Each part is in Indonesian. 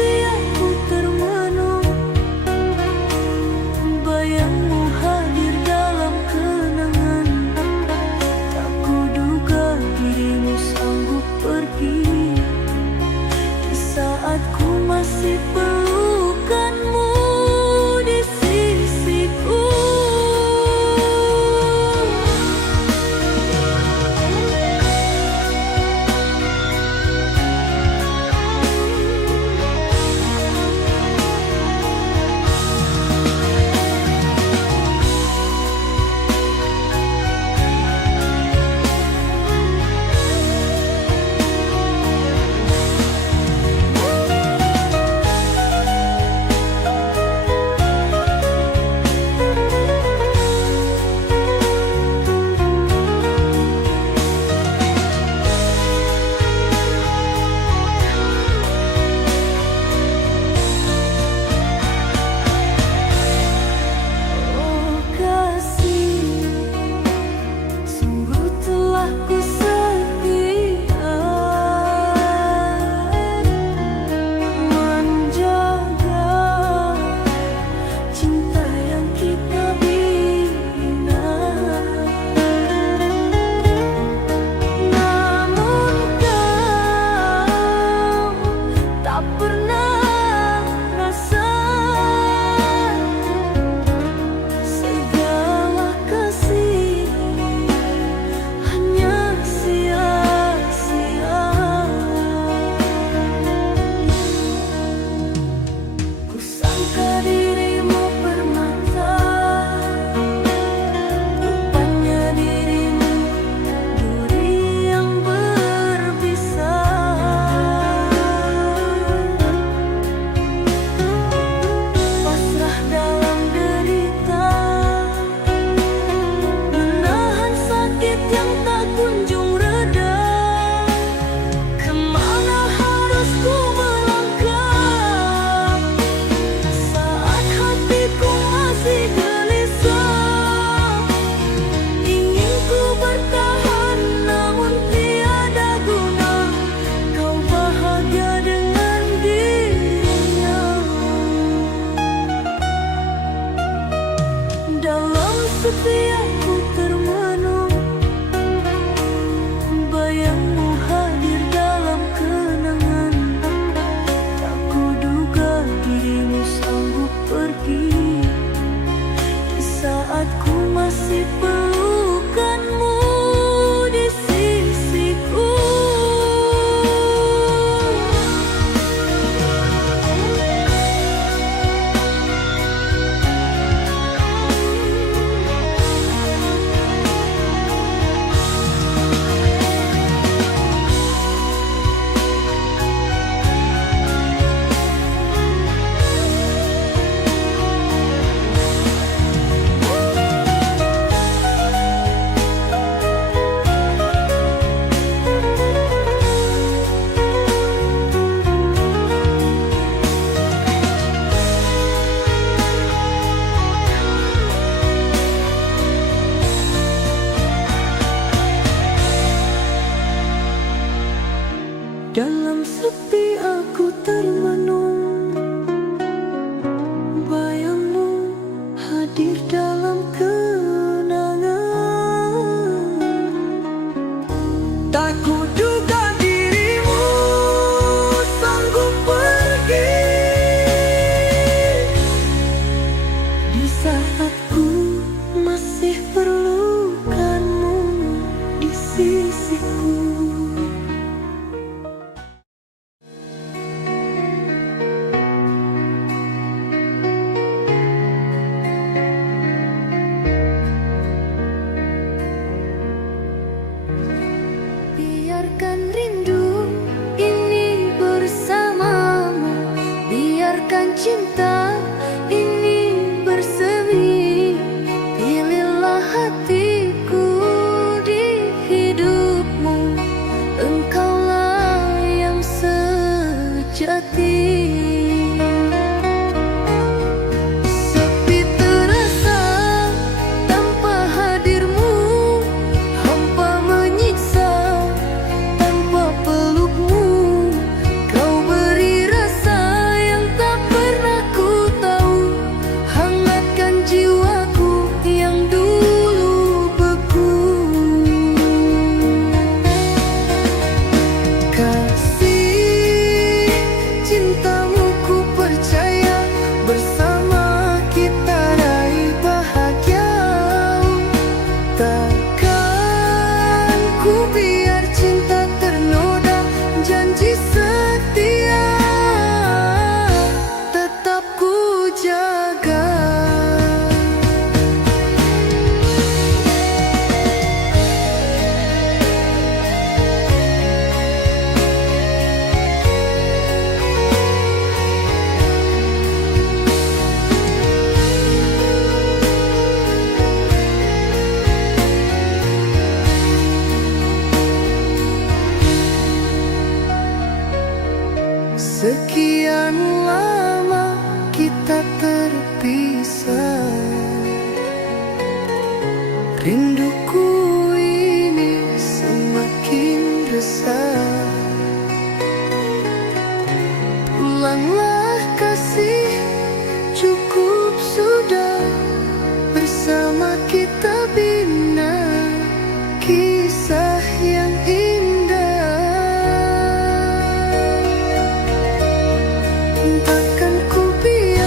sepi aku termenung, bayangmu hadir dalam kenangan. Tak kuduga dirimu sanggup pergi di saat ku masih pelukanmu di sisiku. Sepi aku termenung, bayangmu hadir dalam kenangan. Tak kuduga dirimu sanggup pergi di saat ku masih pelukanmu di sisiku. Dalam sepi aku termenung, bayangmu hadir dalam kenangan. Tak kuduga dirimu sanggup pergi di saat ku masih perlukanmu di sisiku. Biarkan rindu ini bersamamu, biarkan cinta ini bersemi. Pilihlah hatiku di hidupmu, engkaulah yang sejati. Sekian lama kita terpisah, rinduku ini semakin resah. Pulanglah kasih, cukup sudah, bersama kita bina kisah yang indah. Takkan ku biar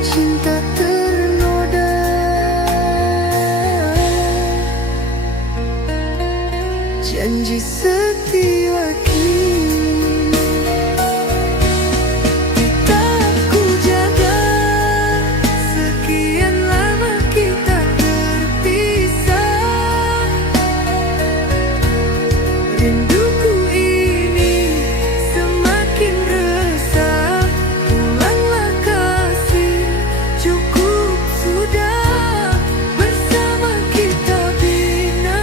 cinta ternoda, janji setia kini tetap ku jaga. Sekian lama kita terpisah, rinduku ini semakin resah. Pulanglah kasih, cukup sudah, bersama kita bina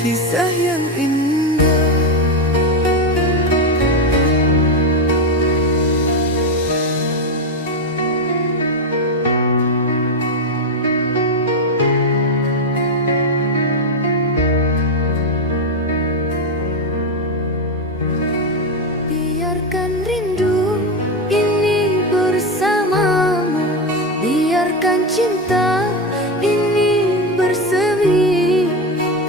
kisah yang indah. Biarkan rindu ini bersamamu, biarkan cinta ini bersemi.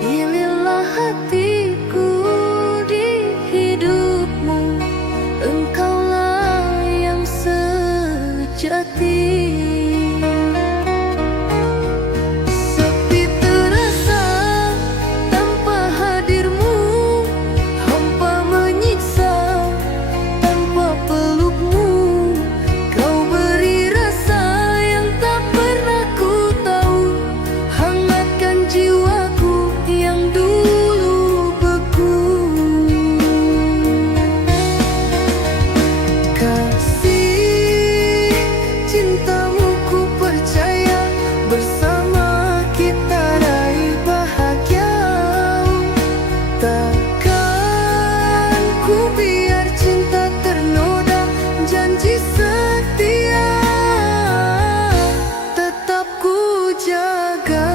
Pilihlah hatiku di hidupmu, engkaulah yang sejati. Sepi terasa tanpa hadirmu, hampa menyiksa tanpa pelukmu. Kau beri rasa yang tak pernah ku tahu, hangatkan jiwaku yang dulu beku. Kasih cintamu ku percaya, bersama kita raih bahagia. Takkan ku biar cinta ternoda, janji setia tetap ku jaga.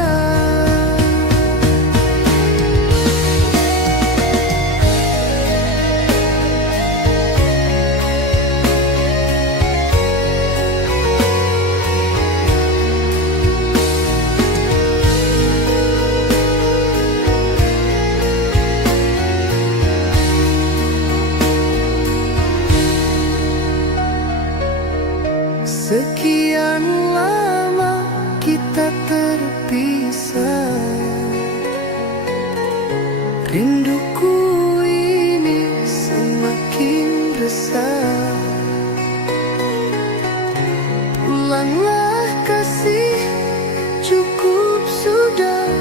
Sekian lama kita terpisah, rinduku ini semakin resah. Pulanglah kasih, cukup sudah,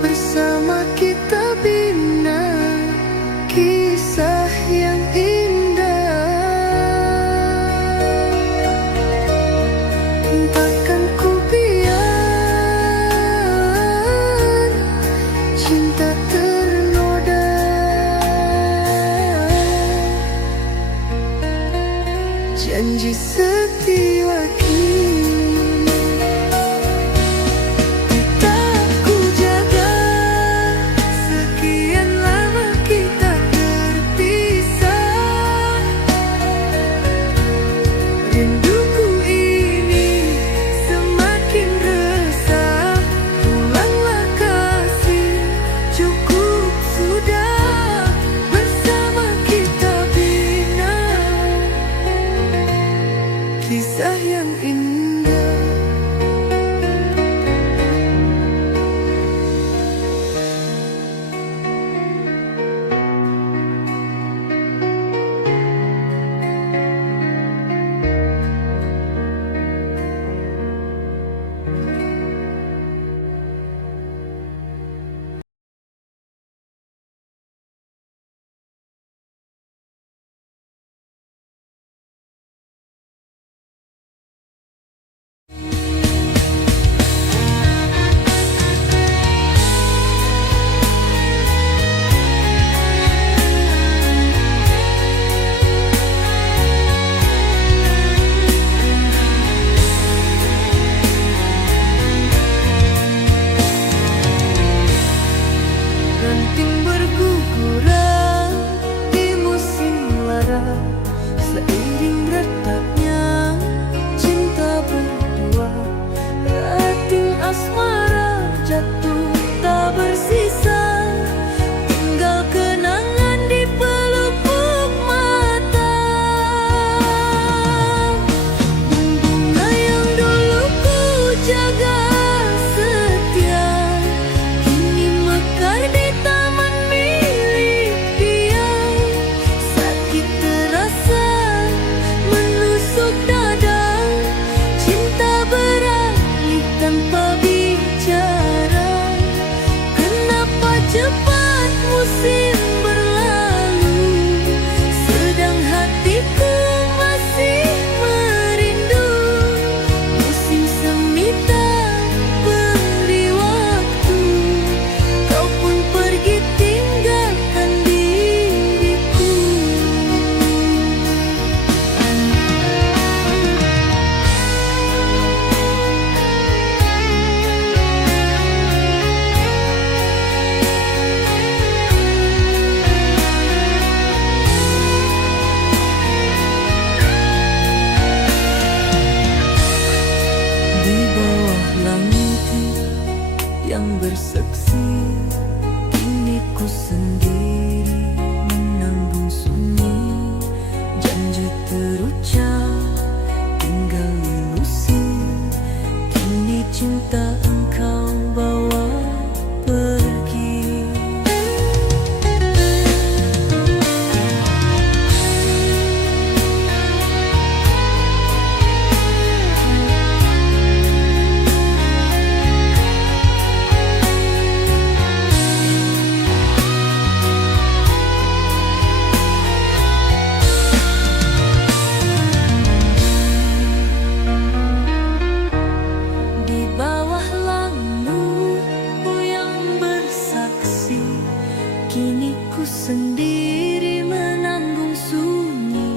bersama kita bina kisah yang indah. Takkan ku biar cinta ternoda, bersaksi, kini ku sendiri menanggung sunyi. Janji terucap, tinggal ilusi. Kini cinta engkau bawa pergi. Di bawah langitmu yang bersaksi, kini ku sendiri menanggung sunyi.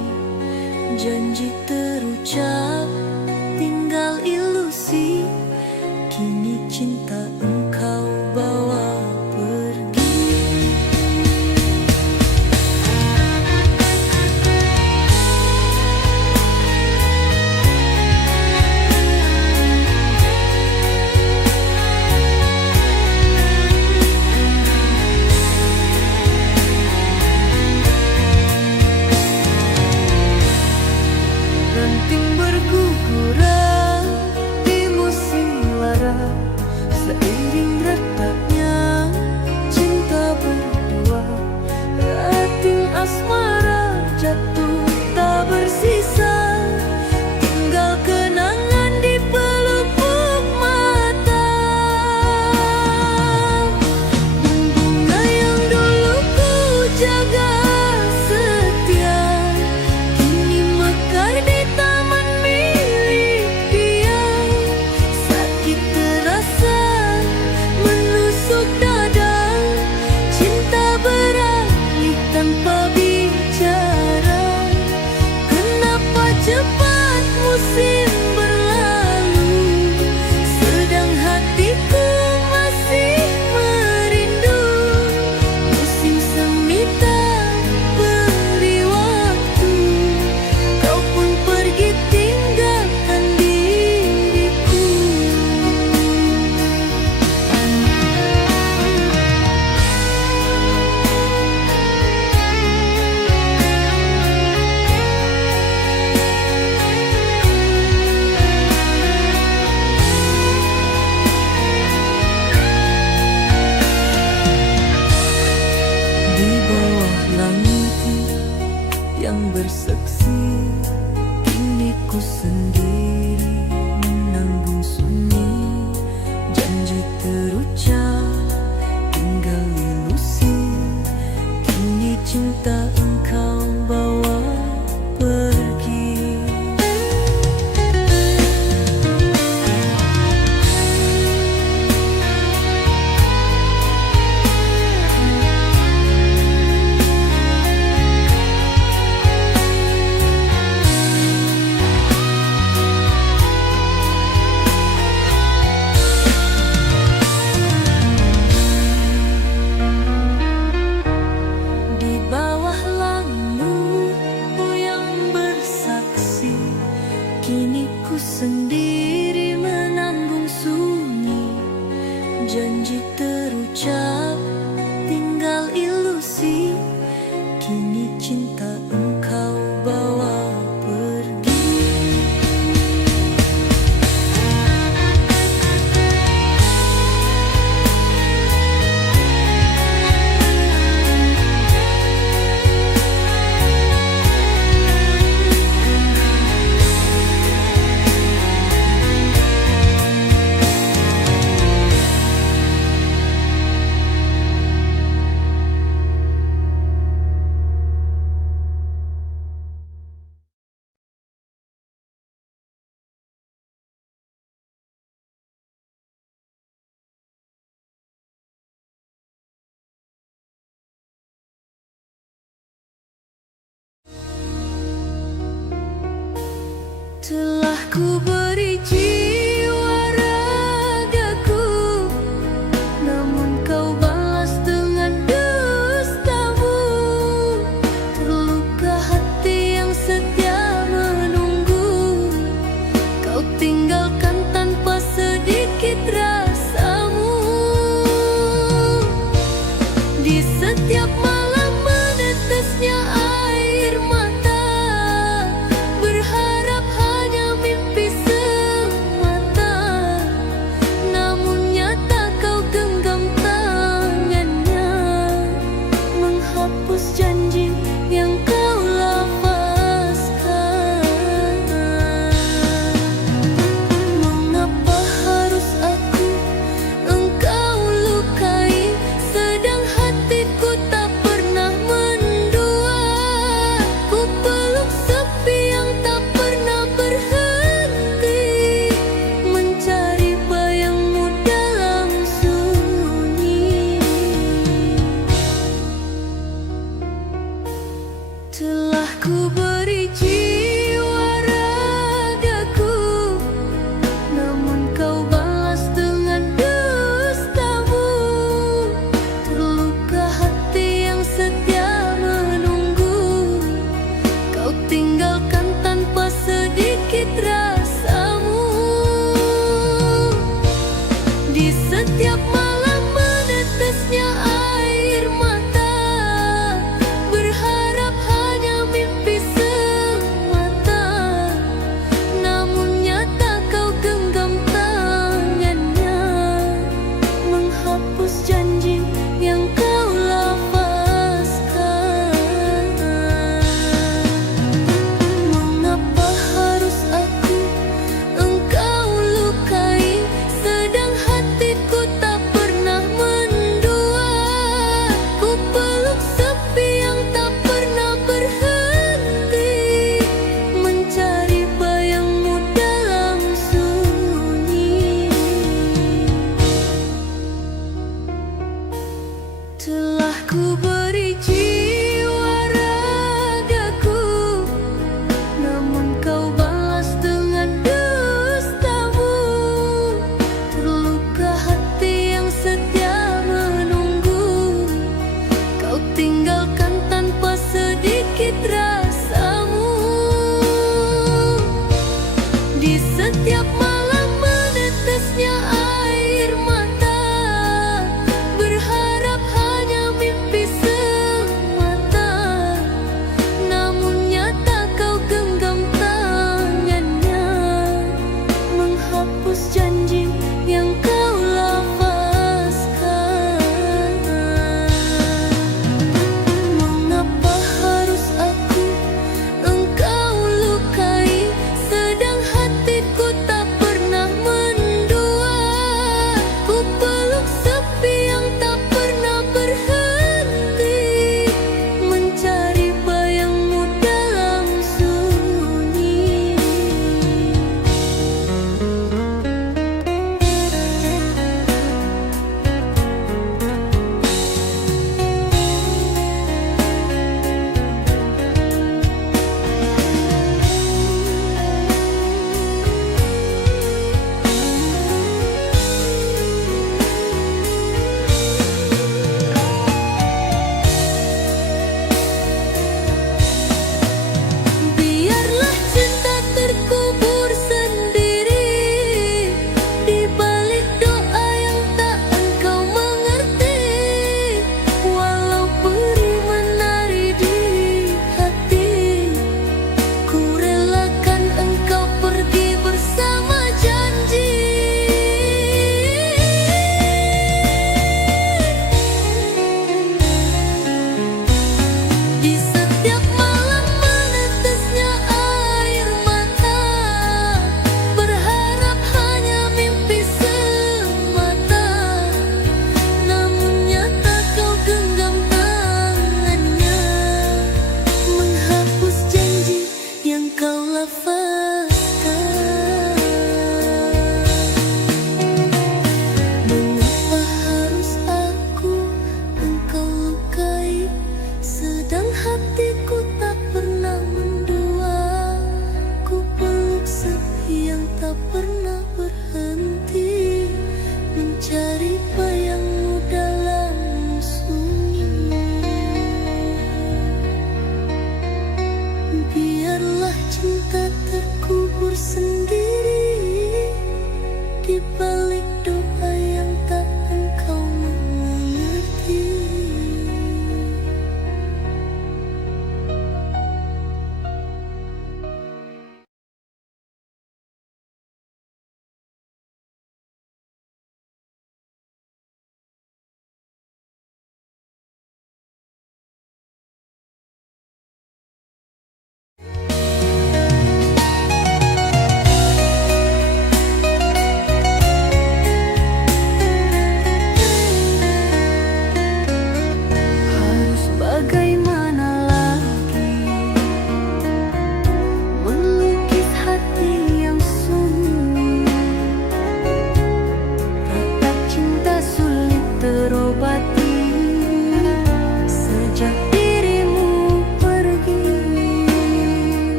Janji terucap, tinggal ilusi. Kini cinta engkau bawa pergi. Ranting berguguran di musim lara, seiring retaknya cinta berdua. Rating asmara jatuh tak bersisa, tinggal kenangan di pelupuk mata. Bunga yang dulu ku jaga setia, kini mekar di taman milik dia. Sakit terasa menusuk dada, cinta beralih tanpa bicara. Kenapa cepat musim berlalu, sedang hatiku masih merindu. Musim semi tak beri waktu, kau pun pergi tinggalkan diriku. Di bawah langit yang bersaksi, kini ku sendiri menanggung sunyi. Janji terucap, tinggal ilusi. Kini cinta engkau bawa pergi. Di bawah langitmu yang bersaksi, kini ku sendiri menanggung sunyi. Janji terucap, tinggal ilusi. Kini cinta engkau bawa pergi. Telah ku beri jiwa ragaku, namun kau balas dengan dustamu. Terluka hati yang setia menunggu, kau tinggalkan tanpa sedikit rasamu. menghapus janji yang kau lafazkan. Mengapa harus aku engkau lukai, sedang hatiku tak pernah mendua. Ku peluk sepi yang tak pernah berhenti, mencari bayangmu dalam sunyi. Telah ku beri jiwa ragaku, namun kau balas dengan dustamu. Terluka hati yang setia menunggu, kau tinggalkan tanpa sedikit rasamu. Di setiap malam menetesnya air mata, berharap hanya mimpi semata.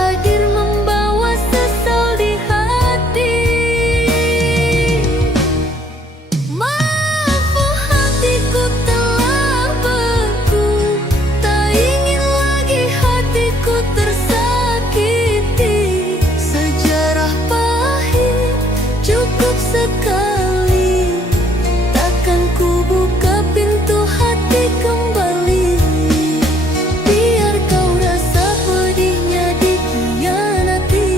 hadir membawa sesal di hati. Maaf, hatiku telah beku, tak ingin lagi hatiku tersakiti. Sejarah pahit cukup sekali, takkan ku buka pintu hati kembali. Biar kau rasa pedihnya dikhianati,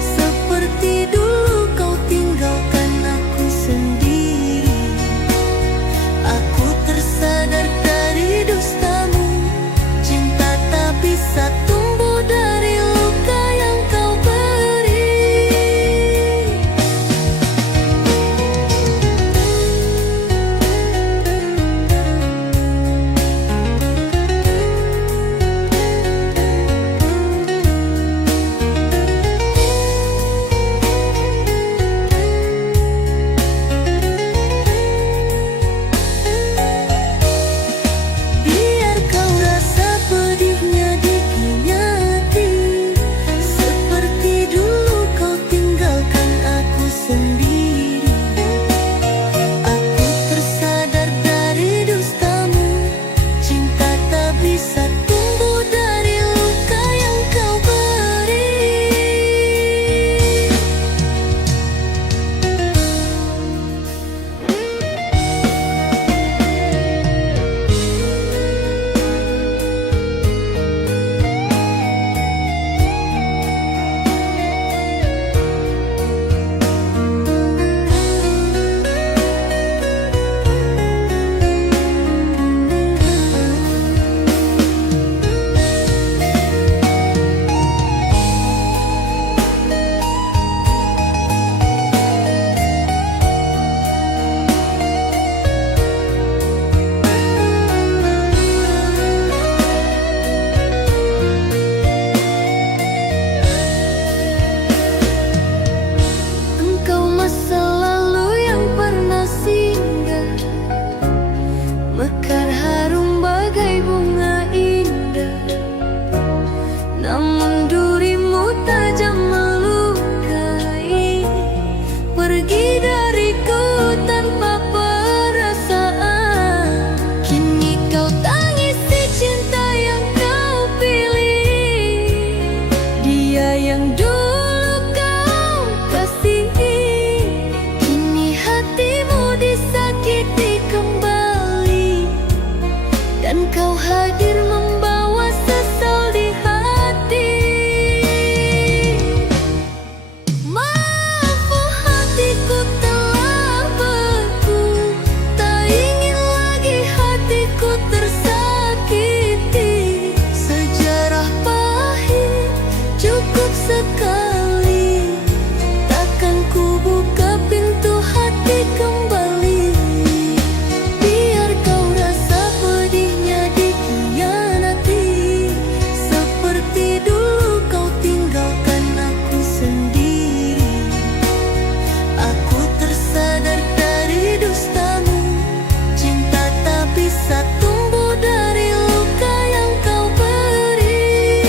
seperti dulu kau tinggalkan aku sendiri. Aku tersadar dari dustamu, cinta tak bisa tumbuh dari luka yang kau beri. Biar kau rasa pedihnya dikhianati, seperti dulu kau tinggalkan aku sendiri. Aku tersadar dari dustamu, cinta tak bisa tumbuh dari luka yang kau beri. Engkau masa lalu yang pernah singgah, mekar harum bagai bunga indah. Namun durimu tajam melukai, pergi dariku tanpa perasaan. Kini kau tangisi cinta yang kau pilih, dia yang dulu kau kasihi. Kini hatimu disakiti kembali, dan kau hadir membawa sesal di hati. Maaf, hatiku telah beku, tak ingin lagi hatiku tersakiti. Sejarah pahit cukup sekali, takkan ku buka pintu hati kembali. Biar kau rasa pedihnya dikhianati, seperti dulu kau tinggalkan aku sendiri. Aku tersadar dari dustamu, cinta tak bisa tumbuh dari luka yang kau beri.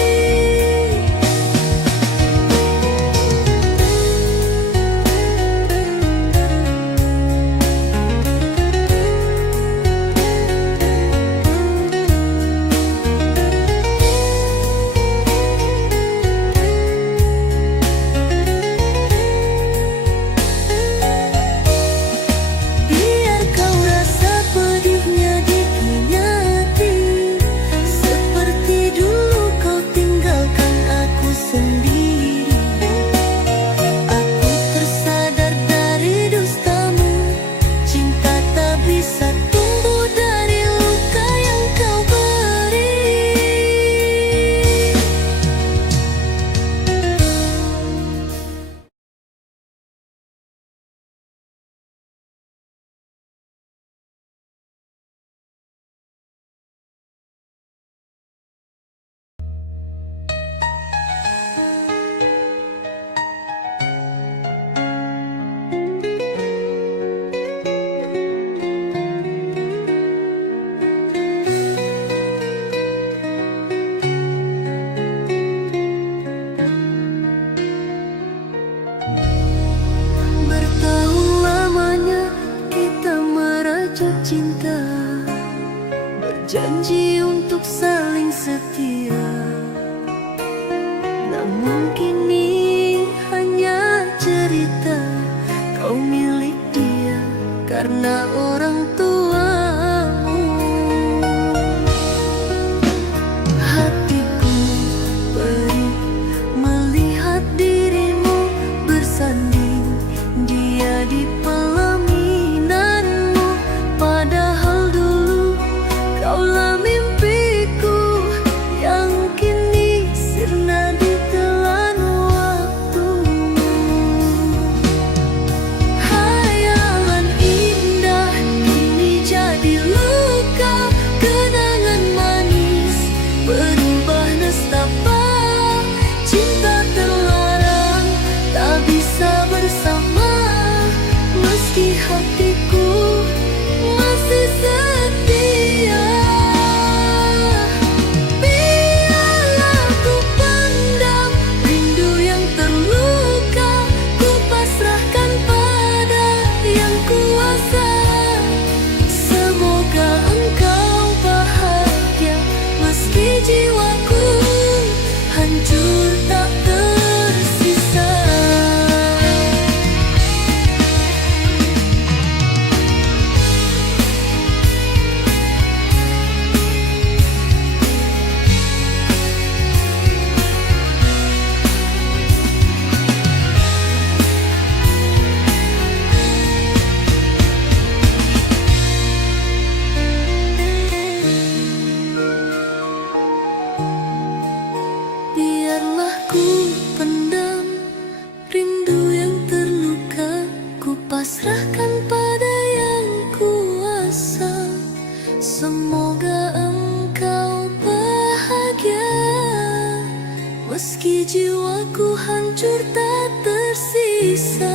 Cintaku hancur tak tersisa.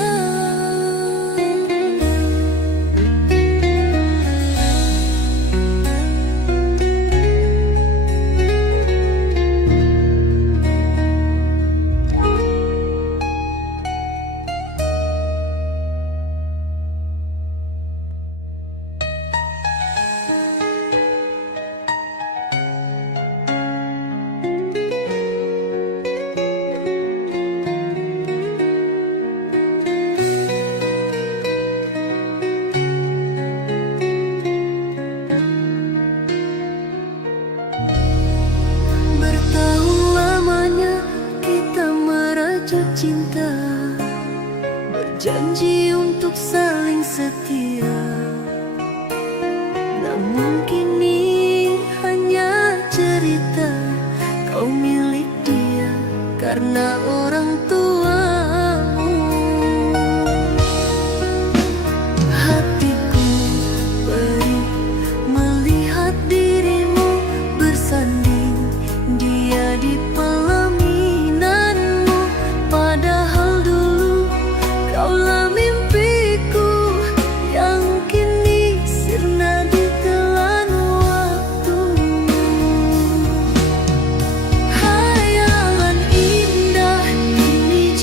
Bertahun lamanya kita merajut cinta, berjanji untuk saling setia. Namun kini hanya cerita, kau milik dia karena orang tuamu. Hatiku perih melihat dirimu bersanding dia di pelaminanmu. Padahal dulu kaulah mimpiku yang kini sirna ditelan waktu. Hayalan indah kini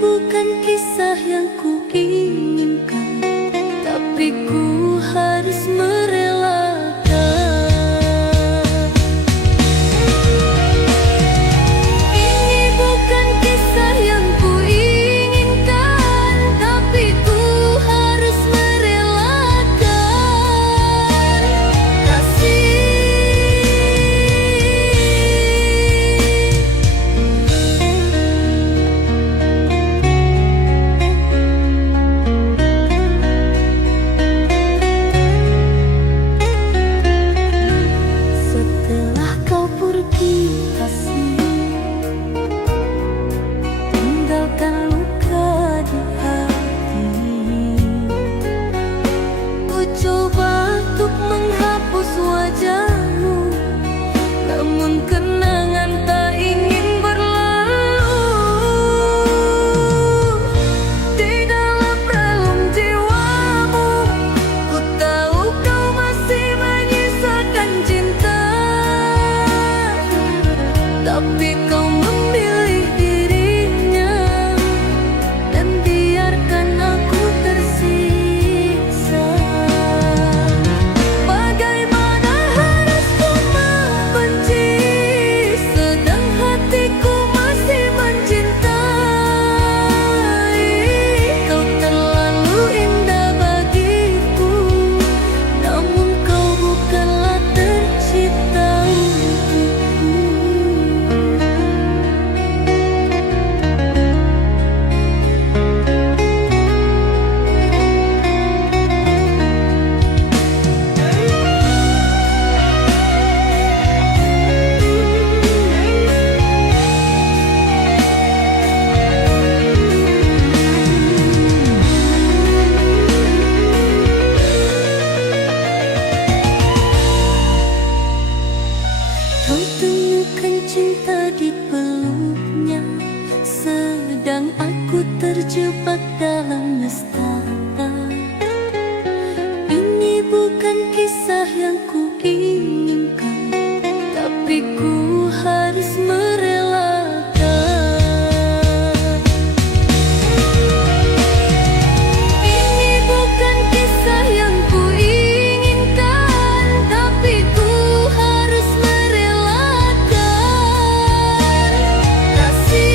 bukan kisah yang kuinginkan, tapi ku harus merelakan. Ini bukan kisah yang kuinginkan, tapi ku harus merelakan. Kasih setelah kau pergi, kasih tinggalkan luka di hati. Ku coba untuk menghapus wajahmu, namun kenangan tak ingin berlalu. Di dalam relung jiwamu, ku tahu kau masih menyisakan cinta, tapi kau memilih dirinya dan biarkan aku tersiksa. Bagaimana harus ku membenci, sedang hatiku masih mencintai. Kau terlalu indah bagiku, namun kau bukanlah tercipta untukku. Kau temukan cinta di peluknya, sedang aku terjebak dalam nestapa. Ini bukan kisah yang kuinginkan, tapi ku harus merelakan. Ini bukan kisah yang kuinginkan, tapi ku harus merelakan. Kasih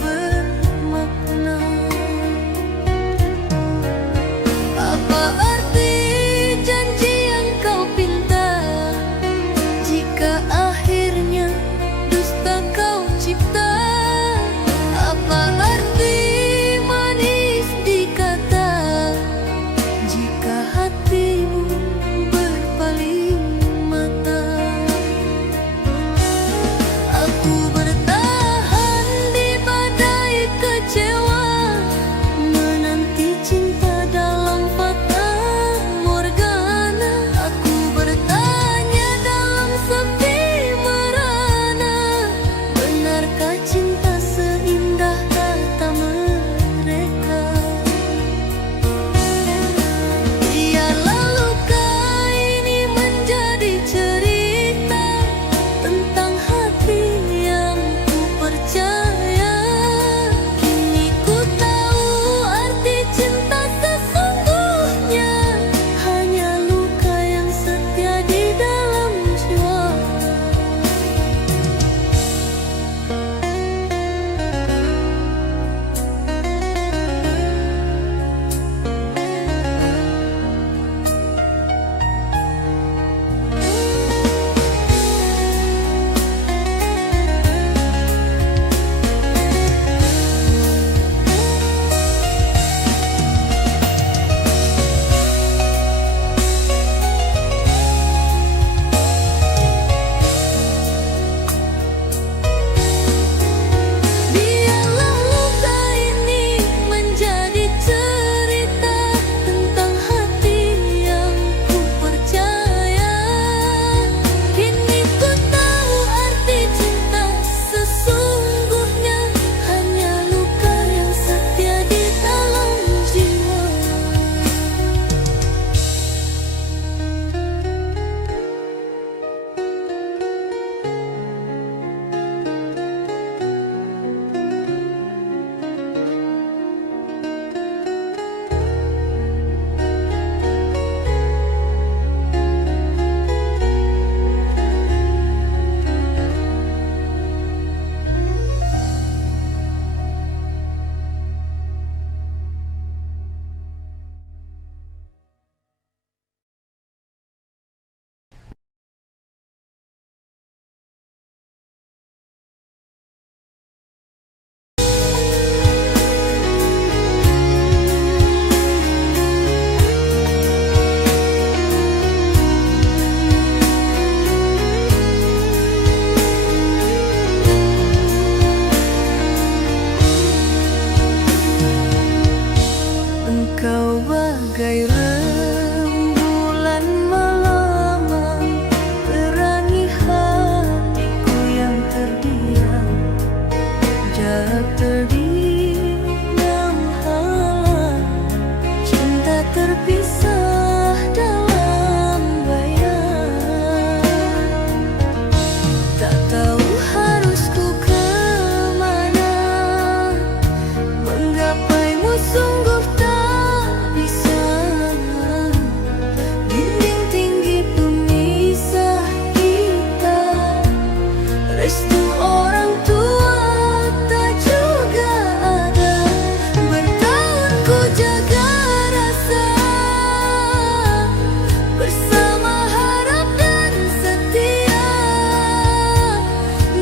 bermakna. Apa arti janji yang kau pinta jika akhirnya dusta kau cipta? Apa arti manis di kata jika hatimu berpaling mata? Aku bertahan di badai kecewa, menanti cinta dalam fata morgana. Aku bertanya dalam sepi merana, benarkah cinta seindah kata mereka? Biarlah luka ini menjadi cerita tentang hati yang ku percaya. Kini ku tahu arti cinta sesungguhnya, hanya luka yang setia di dalam jiwa. Biarlah luka ini menjadi cerita tentang hati yang ku percaya. Kini ku tahu arti cinta sesungguhnya, hanya luka yang setia di dalam jiwa. Engkau bagai rembulan malam, terangi hatiku yang terdiam. Jarak terdiam halang, cinta terpisah dalam bayang. Tak tahu harus ku kemana, menggapaimu sungguh tak bisa. Dinding tinggi pemisah kita, restu orang tua tak juga ada. Bertahun ku jaga rasa, bersama harap dan setia.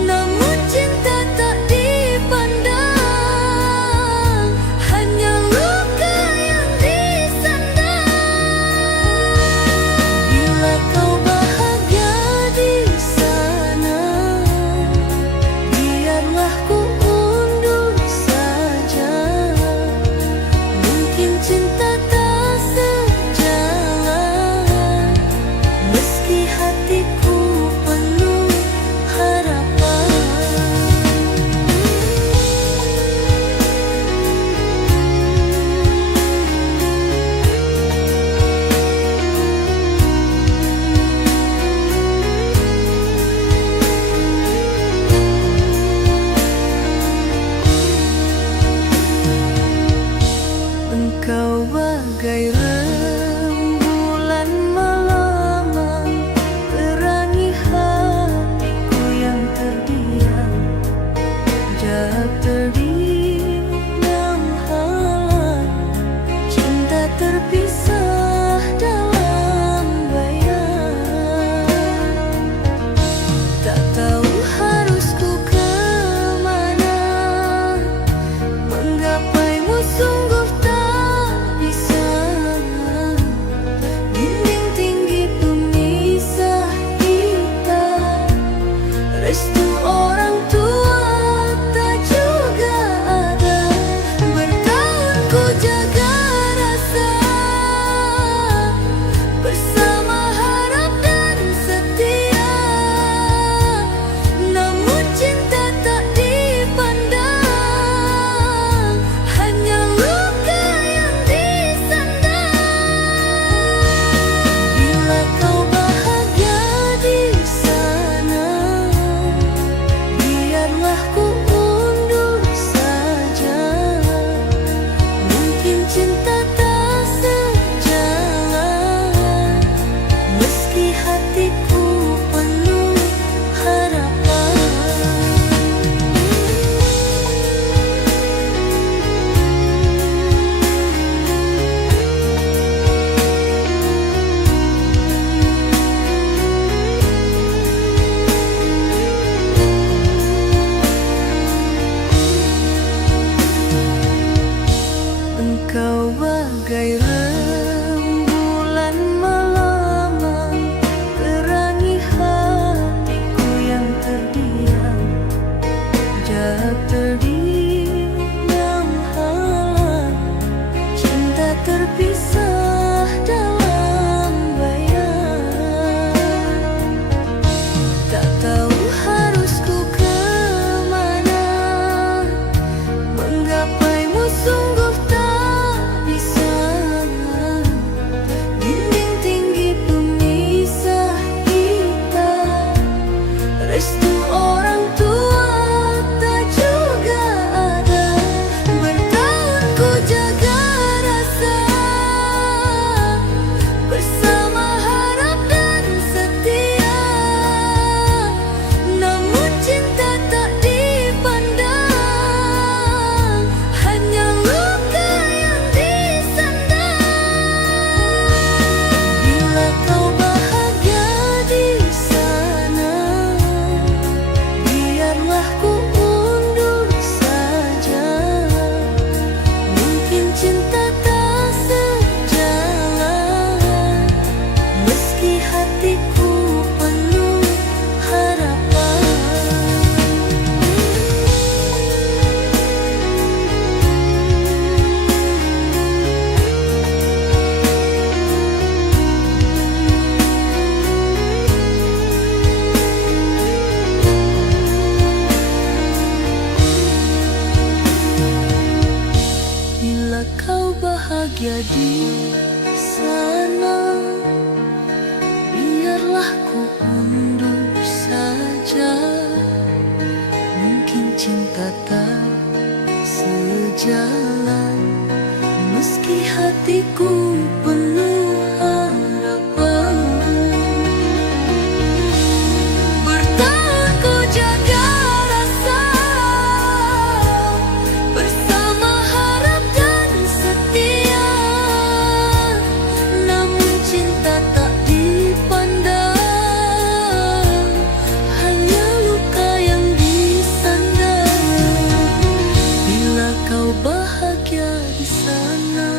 Namun cinta tak dipandang, hanya luka yang disandang. Bila kau bahagia di sana, biarlah ku undur saja. Mungkin cinta tak sejalan, meski hatiku penuh harapan. Engkau bagai rembulan malam, terangi hatiku yang terdiam. Jarak terdiam Bagai rembulan malam terangi hatiku yang terdiam, jarak terdiam halang cinta terpisah dalam bayang. Tak tahu harus ku kemana, menggapaimu sungguh tak bisa. Dinding tinggi pemisah kita, restu orang tua tak juga ada. Bertahun ku jaga rasa, bersama harap dan setia. Namun cinta tak dipandang, hanya luka yang disandang. Bila kau bahagia di sana, biarlah ku undur saja. Mungkin cinta tak sejalan, meski hatiku penuh harapan. Bila kau bahagia di sana, biarlah ku undur saja. Mungkin cinta tak sejalan, meski hatiku penuh harapan. Bertahan ku jaga rasa, bersama harap dan setia. Namun cinta tak dipandang, hanya luka yang disandang. Bila kau bahagia di sana,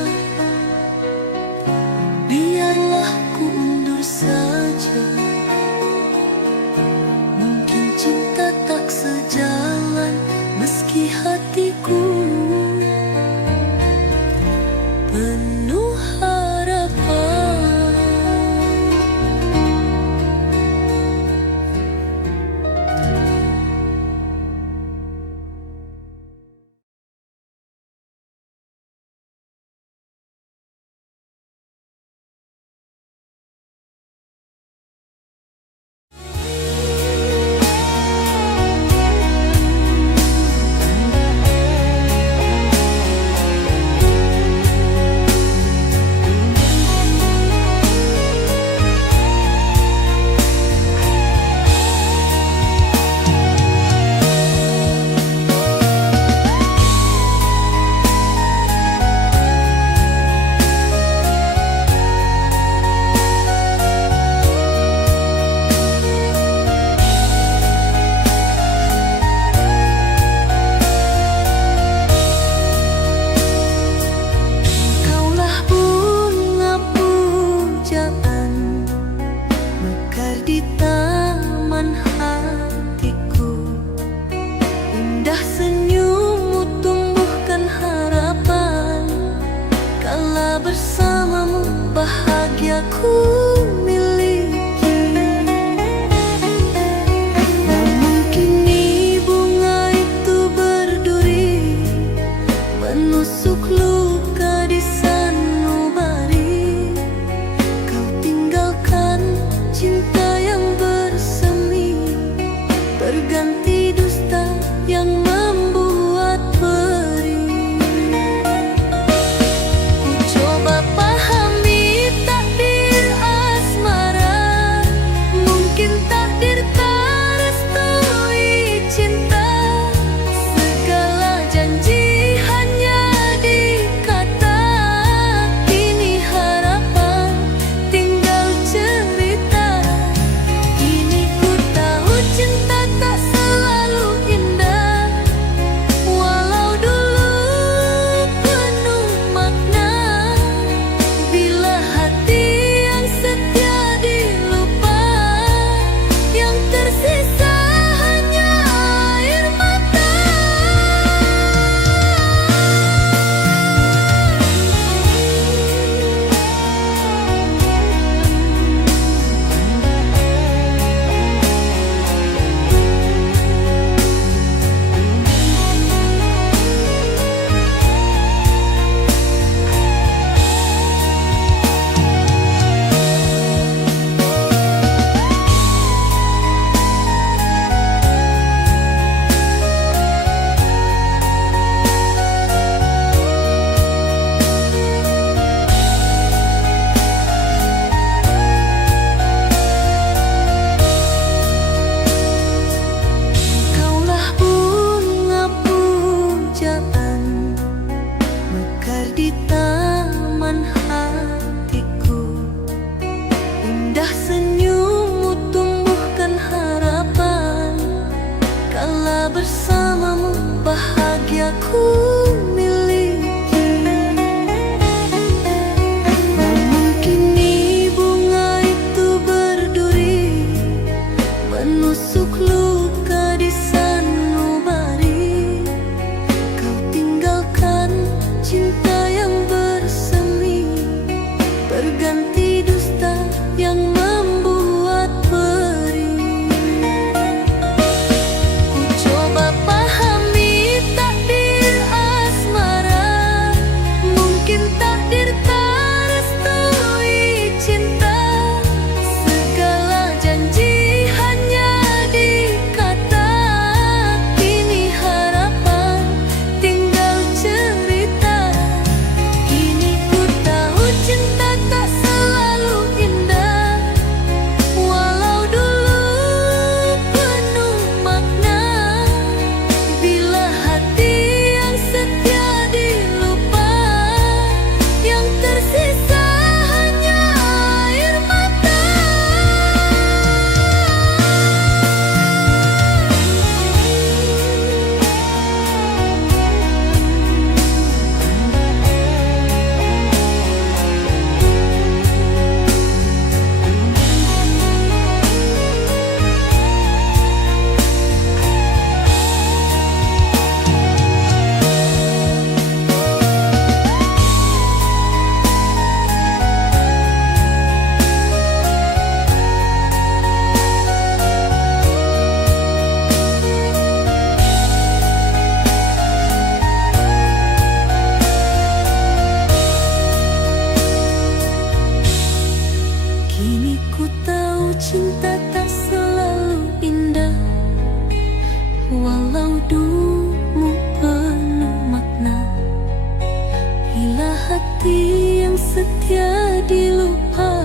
hati yang setia dilupa,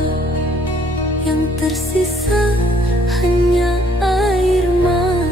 yang tersisa hanya air mata.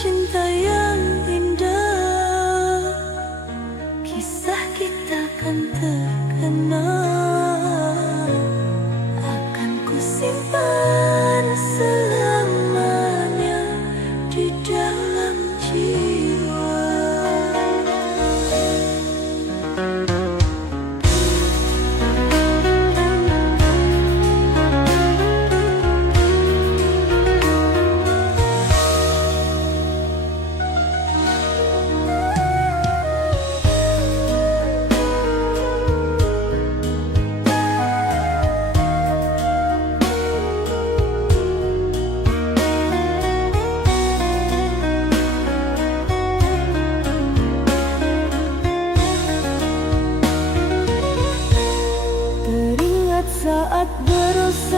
cinta yang indah, kisah kita kan terkenal. Akan kusimpan selamanya di dalam jiwa. Saat bersamamu,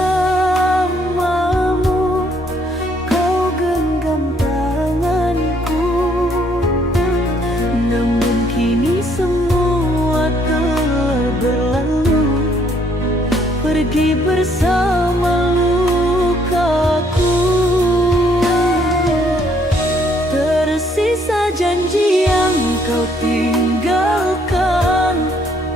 kau genggam tanganku. Namun kini semua telah berlalu, pergi bersama lukaku. Tersisa janji yang kau tinggalkan.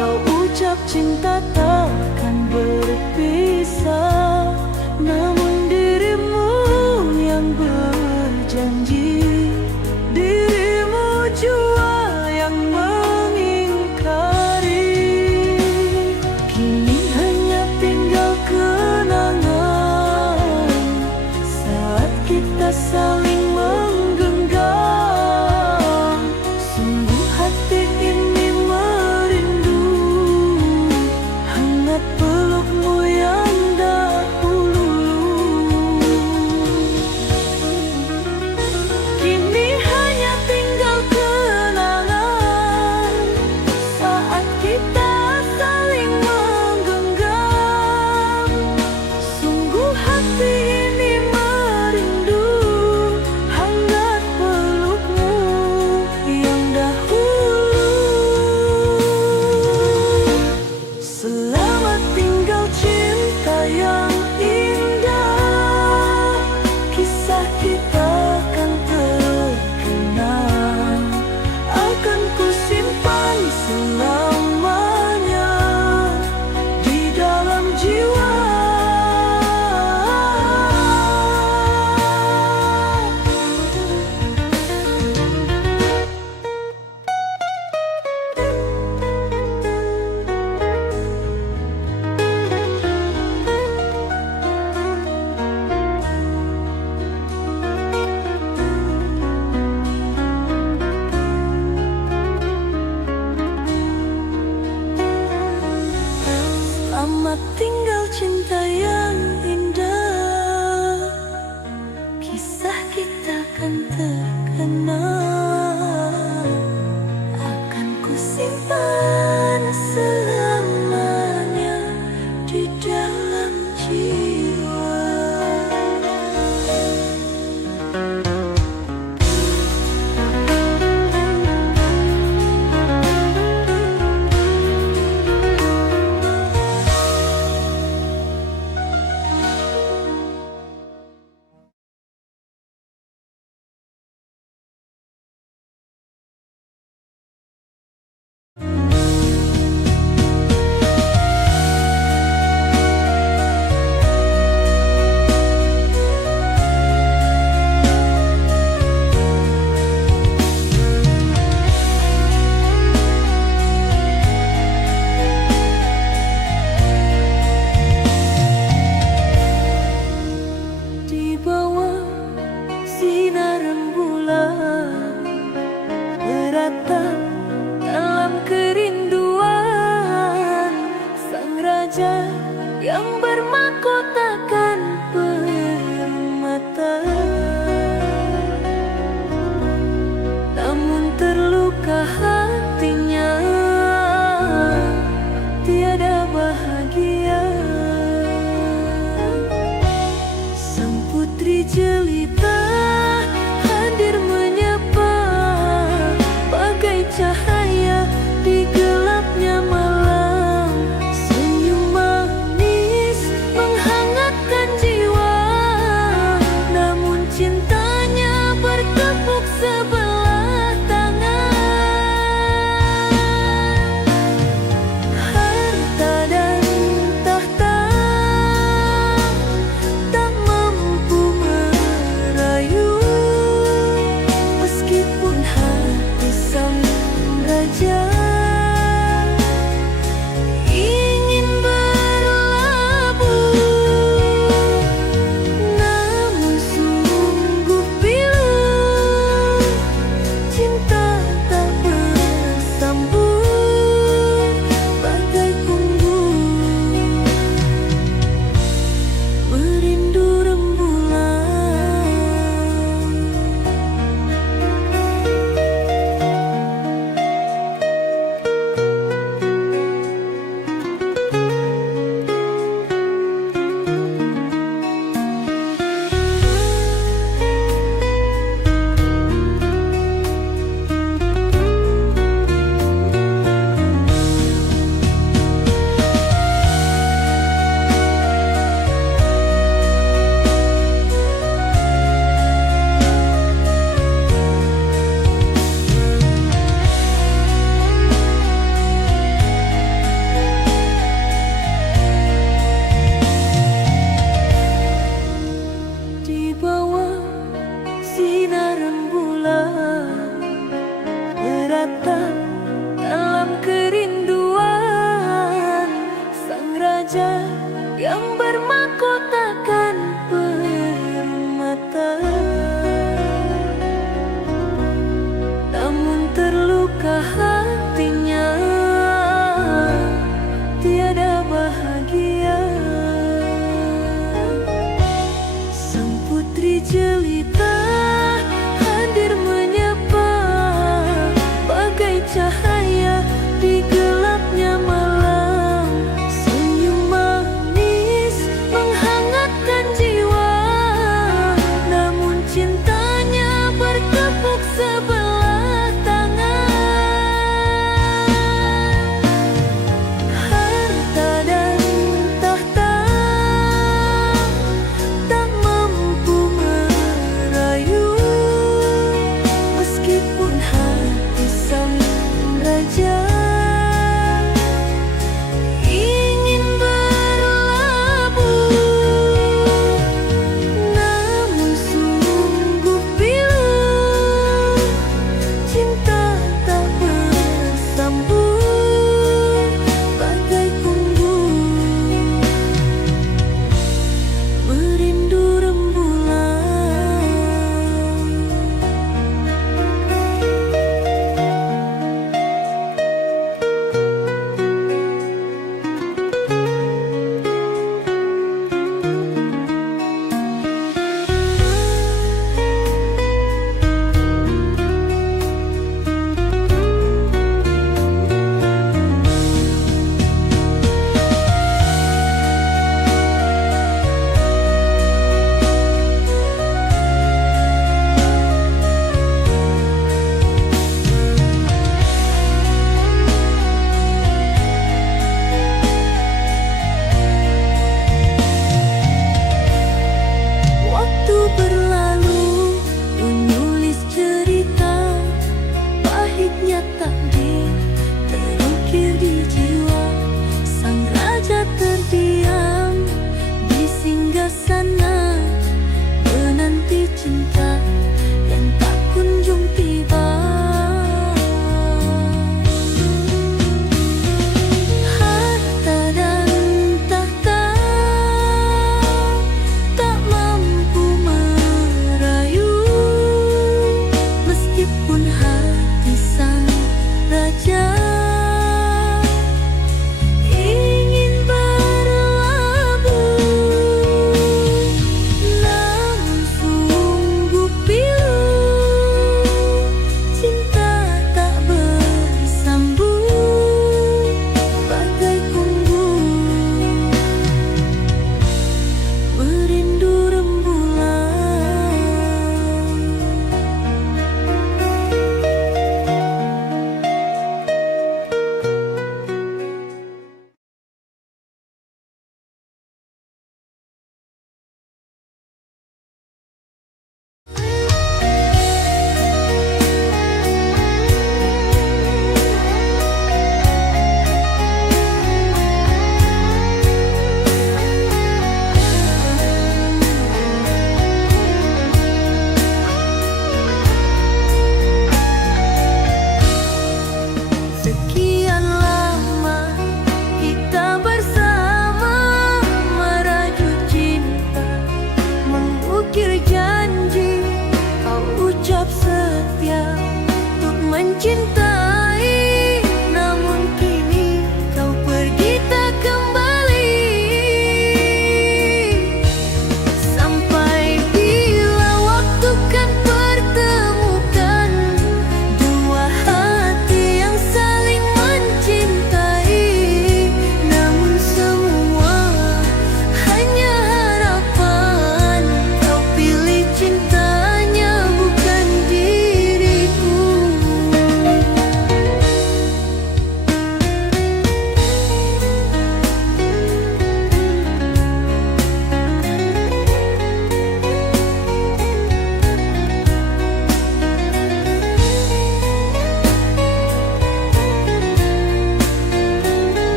Kau ucap cinta takkan berpisah, namun dirimu yang berjanji, dirimu jua yang mengingkari. Kini hanya tinggal kenangan saat kita saling menggenggam. Sungguh hati ini merindu hangat pelukmu yang dahulu. Kini hanya tinggal kenangan saat kita saling menggenggam. Sungguh hati ini merindu cahaya di gelapnya malam. Senyum manis menghangatkan jiwa, namun cintanya bertepuk sebelah tangan. Harta dan tahta tak mampu merayu, meskipun hati sang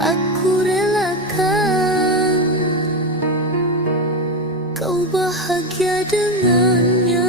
aku relakan kau bahagia dengannya.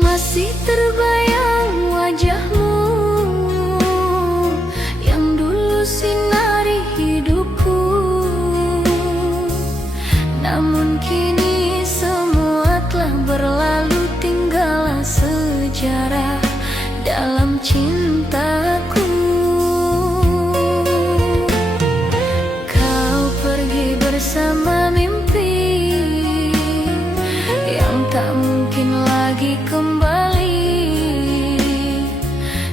Masih terbayang wajahmu yang dulu sinari hidupku, namun kini semua telah berlalu, tinggallah sejarah dalam cintaku. Kau pergi bersama mimpi yang tak mungkin lagi kembali.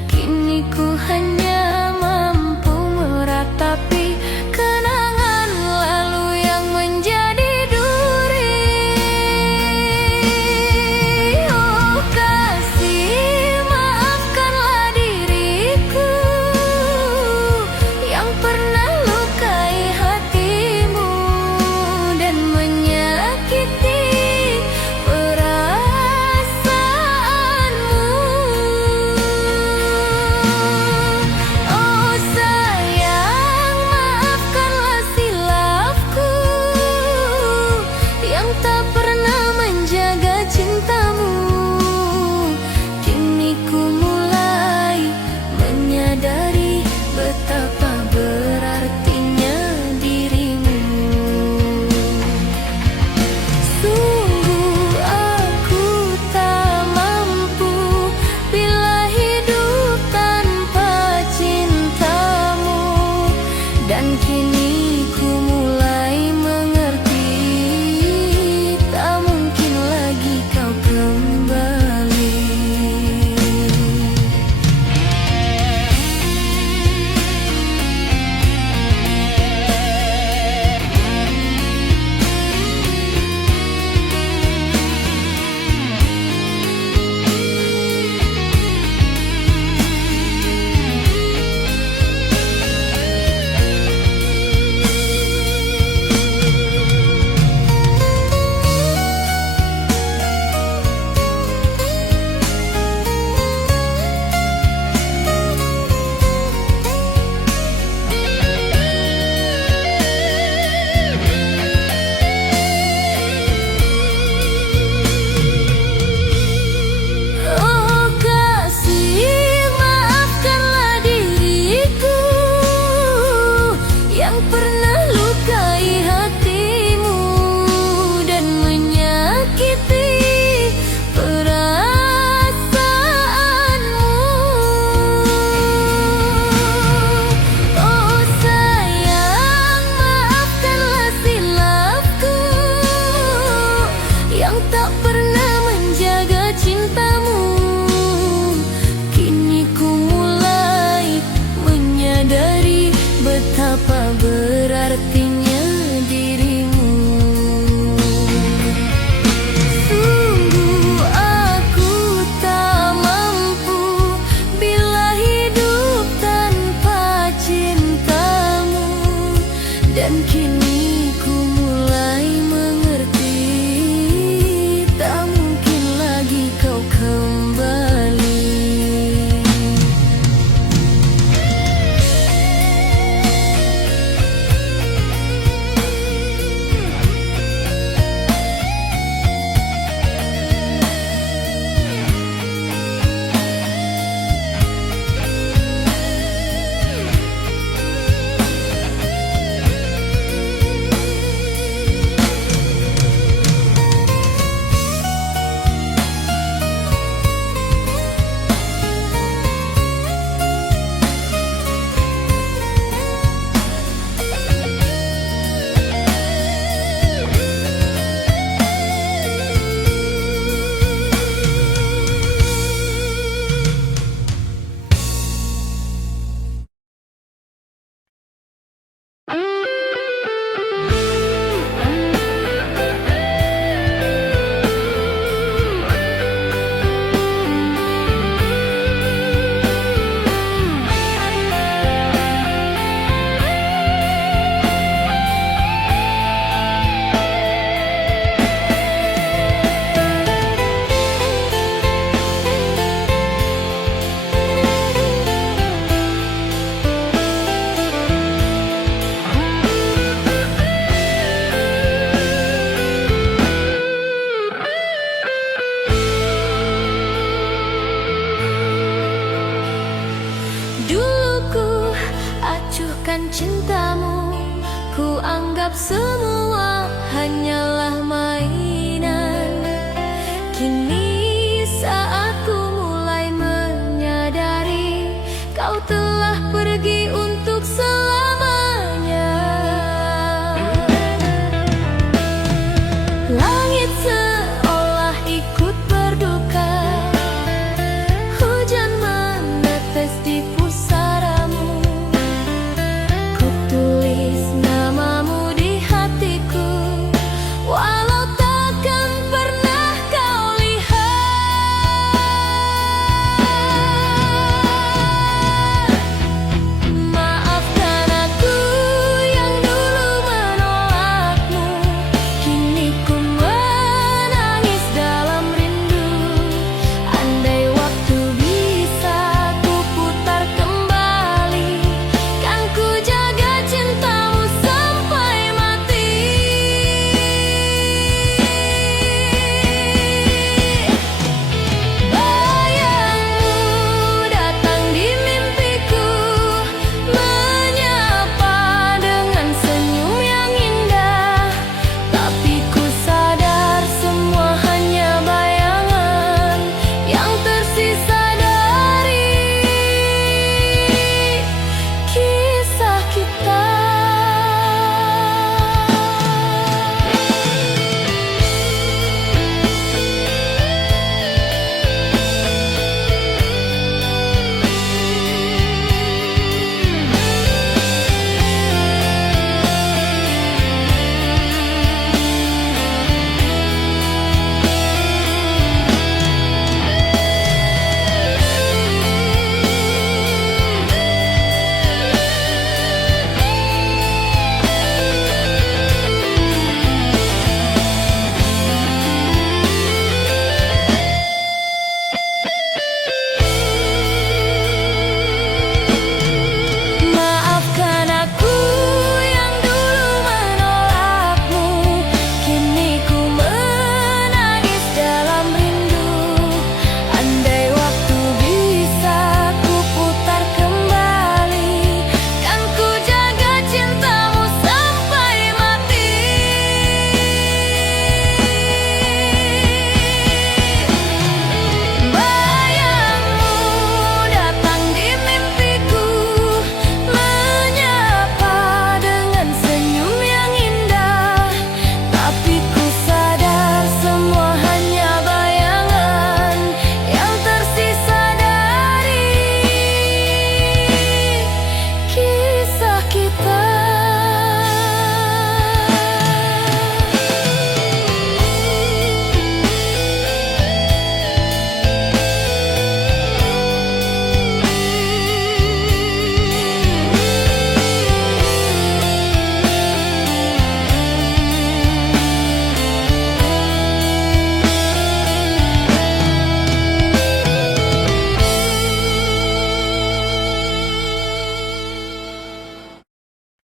Kini ku hanya mampu meratapi kenangan lalu yang menjadi duri. Oh kasih, maafkanlah diriku yang pernah lukai hatimu dan menyakiti betapa berartinya dirimu. Sungguh aku tak mampu bila hidup tanpa cintamu, dan kini ku mulai mengerti tak mungkin lagi kau kembali. harap semua